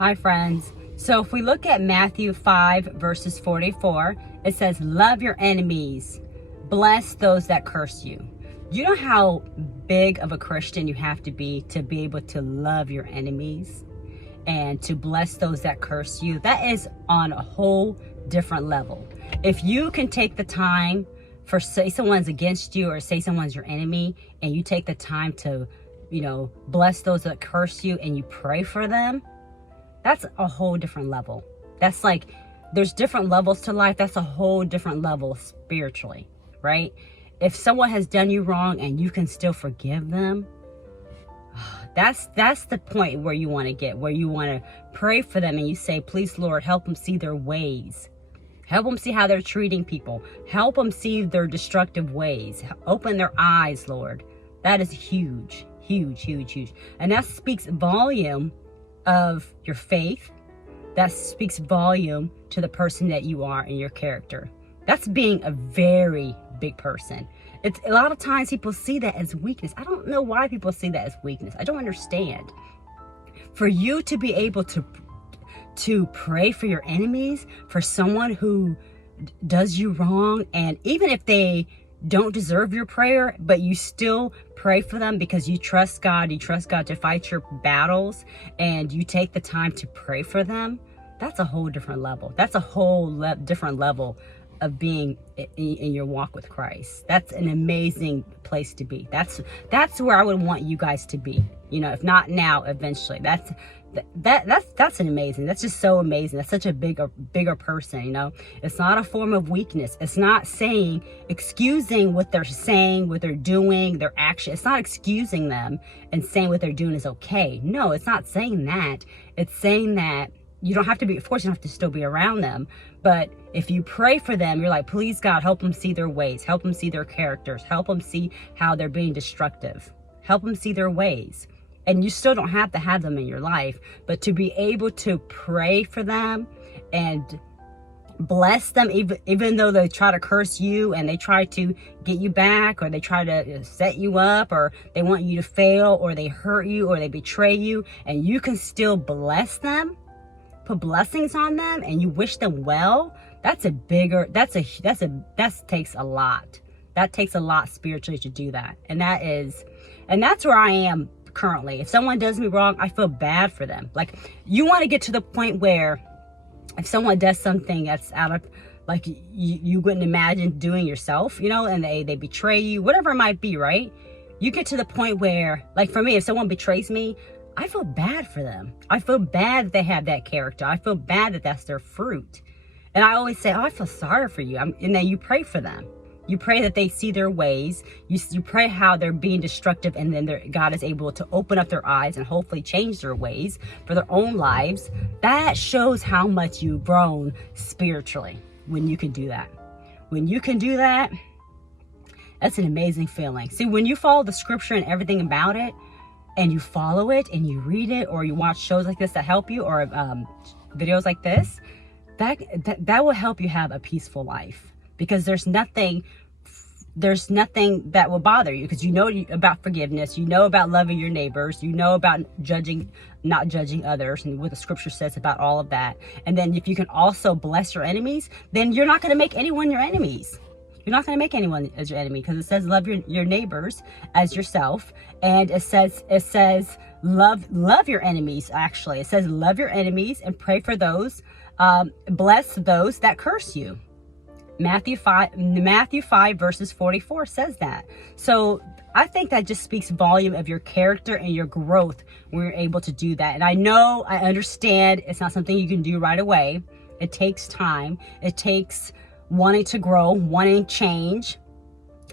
Hi friends. So if we look at Matthew 5 verses 44, it says, love your enemies, bless those that curse you. You know how big of a Christian you have to be able to love your enemies and to bless those that curse you? That is on a whole different level. If you can take the time for, say someone's against you or say someone's your enemy, and you take the time to, bless those that curse you and you pray for them, that's a whole different level. That's like, there's different levels to life. That's a whole different level spiritually, right? If someone has done you wrong and you can still forgive them, that's the point where you want to get, where you want to pray for them and you say, please, Lord, help them see their ways. Help them see how they're treating people. Help them see their destructive ways. Open their eyes, Lord. That is huge, huge, huge, huge. And that speaks volume of your faith. That speaks volume to the person that you are and your character. That's being a very big person. It's a lot of times people see that as weakness. I don't know why people see that as weakness. I don't understand. For you to be able to pray for your enemies, for someone who does you wrong, and even if they don't deserve your prayer, but you still pray for them because you trust God to fight your battles, and you take the time to pray for them, that's a whole different level. That's a whole different level of being in your walk with Christ. That's an amazing place to be. That's where I would want you guys to be. If not now, eventually. That's an amazing. That's just so amazing. That's such a bigger person. It's not a form of weakness. It's not excusing what they're saying, what they're doing, their action. It's not excusing them and saying what they're doing is okay. No, it's not saying that. It's saying that you don't have to be, of course you don't have to still be around them, but if you pray for them, you're like, please God, help them see their ways, help them see their characters, help them see how they're being destructive, help them see their ways. And you still don't have to have them in your life, but to be able to pray for them and bless them, even though they try to curse you and they try to get you back, or they try to set you up, or they want you to fail, or they hurt you, or they betray you, and you can still bless them, put blessings on them, and you wish them well. That takes a lot. That takes a lot spiritually to do that. And that's where I am currently. If someone does me wrong, I feel bad for them. Like, you want to get to the point where if someone does something that's out of, like, you wouldn't imagine doing yourself, and they betray you, whatever it might be, right? You get to the point where, like for me, if someone betrays me, I feel bad for them. I feel bad that they have that character. I feel bad that that's their fruit. And I always say, oh, I feel sorry for you. And then you pray for them. You pray that they see their ways. You pray how they're being destructive, and then God is able to open up their eyes and hopefully change their ways for their own lives. That shows how much you've grown spiritually when you can do that. When you can do that, that's an amazing feeling. See, when you follow the scripture and everything about it, and you follow it and you read it, or you watch shows like this that help you, or videos like this, that will help you have a peaceful life, because there's nothing that will bother you, because you know about forgiveness, you know about loving your neighbors, you know about not judging others, and what the scripture says about all of that. And then if you can also bless your enemies, then you're not going to make anyone your enemies. You're not going to make anyone as your enemy, because it says love your neighbors as yourself. And it says love your enemies. Actually, it says love your enemies and pray for those, bless those that curse you. Matthew 5 verses 44 says that. So I think that just speaks volume of your character and your growth when you're able to do that. And I understand it's not something you can do right away. It takes time. It takes wanting to grow, wanting change,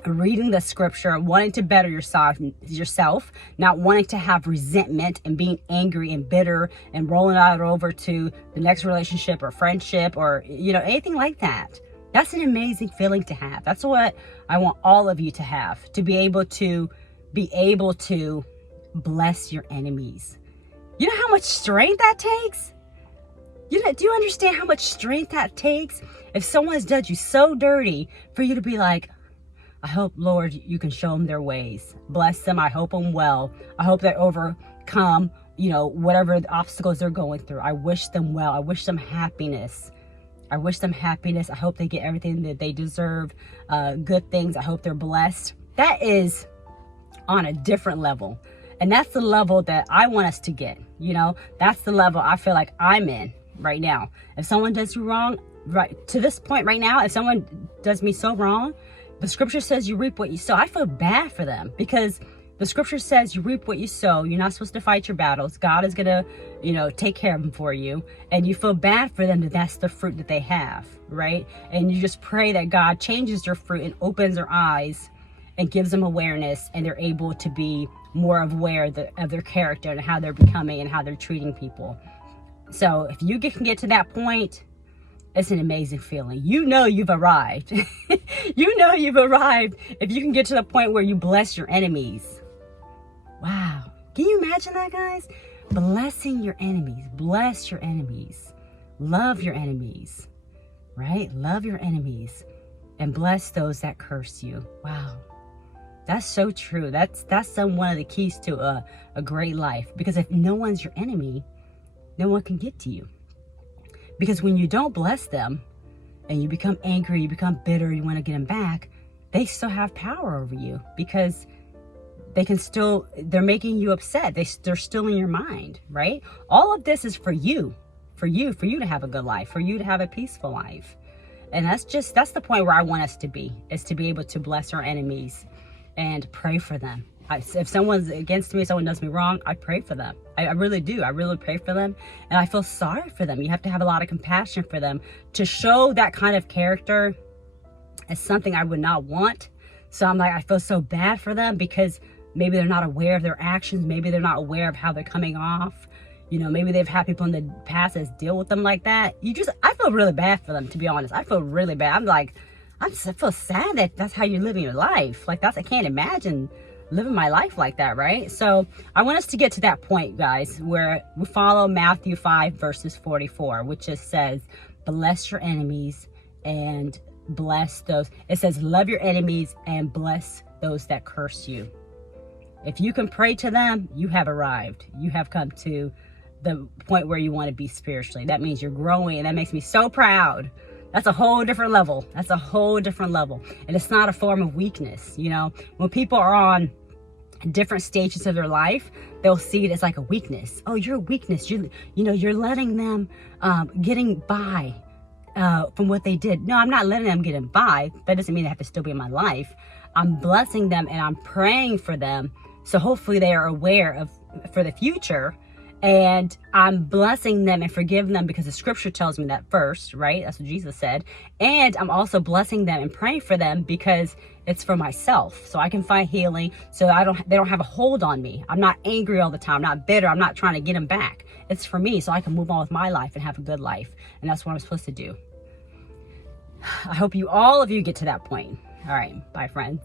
reading the scripture, wanting to better yourself, not wanting to have resentment and being angry and bitter and rolling it over to the next relationship or friendship or anything like that. That's an amazing feeling to have. That's what I want all of you to have, to be able to bless your enemies. You know how much strength that takes? Do you understand how much strength that takes? If someone has done you so dirty, for you to be like, I hope, Lord, you can show them their ways. Bless them. I hope them well. I hope they overcome you know, whatever the obstacles they're going through. I wish them well. I wish them happiness. I wish them happiness. I hope they get everything that they deserve, good things. I hope they're blessed. That is on a different level. And that's the level that I want us to get. You know, that's the level I feel like I'm in right now. If someone does you wrong, right to this point right now, if someone does me so wrong, the scripture says you reap what you sow. I feel bad for them because the scripture says you reap what you sow. You're not supposed to fight your battles. God is going to, you know, take care of them for you. And you feel bad for them that that's the fruit that they have, right? And you just pray that God changes their fruit and opens their eyes and gives them awareness, and they're able to be more aware of their character and how they're becoming and how they're treating people. So if you can get to that point, it's an amazing feeling. You know you've arrived. You know you've arrived if you can get to the point where you bless your enemies. Wow. Can you imagine that, guys? Blessing your enemies. Bless your enemies. Love your enemies. Right? Love your enemies. And bless those that curse you. Wow. That's so true. That's one of the keys to a great life. Because if no one's your enemy, no one can get to you. Because when you don't bless them and you become angry, you become bitter, you want to get them back, they still have power over you because they're making you upset. They're still in your mind, right? All of this is for you to have a good life, for you to have a peaceful life. And that's the point where I want us to be, is to be able to bless our enemies and pray for them. If someone's against me, someone does me wrong, I pray for them. I really do. I really pray for them. And I feel sorry for them. You have to have a lot of compassion for them. To show that kind of character is something I would not want. So I'm like, I feel so bad for them because maybe they're not aware of their actions. Maybe they're not aware of how they're coming off. You know, maybe they've had people in the past that deal with them like that. I feel really bad for them, to be honest. I feel really bad. I feel sad that that's how you're living your life. Like, I can't imagine living my life like that, right? So I want us to get to that point, guys, where we follow Matthew 5 verses 44, which just says, bless your enemies and bless those. It says, love your enemies and bless those that curse you. If you can pray to them, you have arrived. You have come to the point where you want to be spiritually. That means you're growing, and that makes me so proud. That's a whole different level. That's a whole different level. And it's not a form of weakness. You know, when people are on different stages of their life, they'll see it as like a weakness. Oh, you're a weakness. You're letting them getting by from what they did. No, I'm not letting them get by. That doesn't mean they have to still be in my life. I'm blessing them and I'm praying for them. So hopefully they are aware for the future. And I'm blessing them and forgiving them because the scripture tells me that first, right? That's what Jesus said. And I'm also blessing them and praying for them because it's for myself. So I can find healing. So they don't have a hold on me. I'm not angry all the time. I'm not bitter. I'm not trying to get them back. It's for me so I can move on with my life and have a good life. And that's what I'm supposed to do. I hope all of you get to that point. All right. Bye, friends.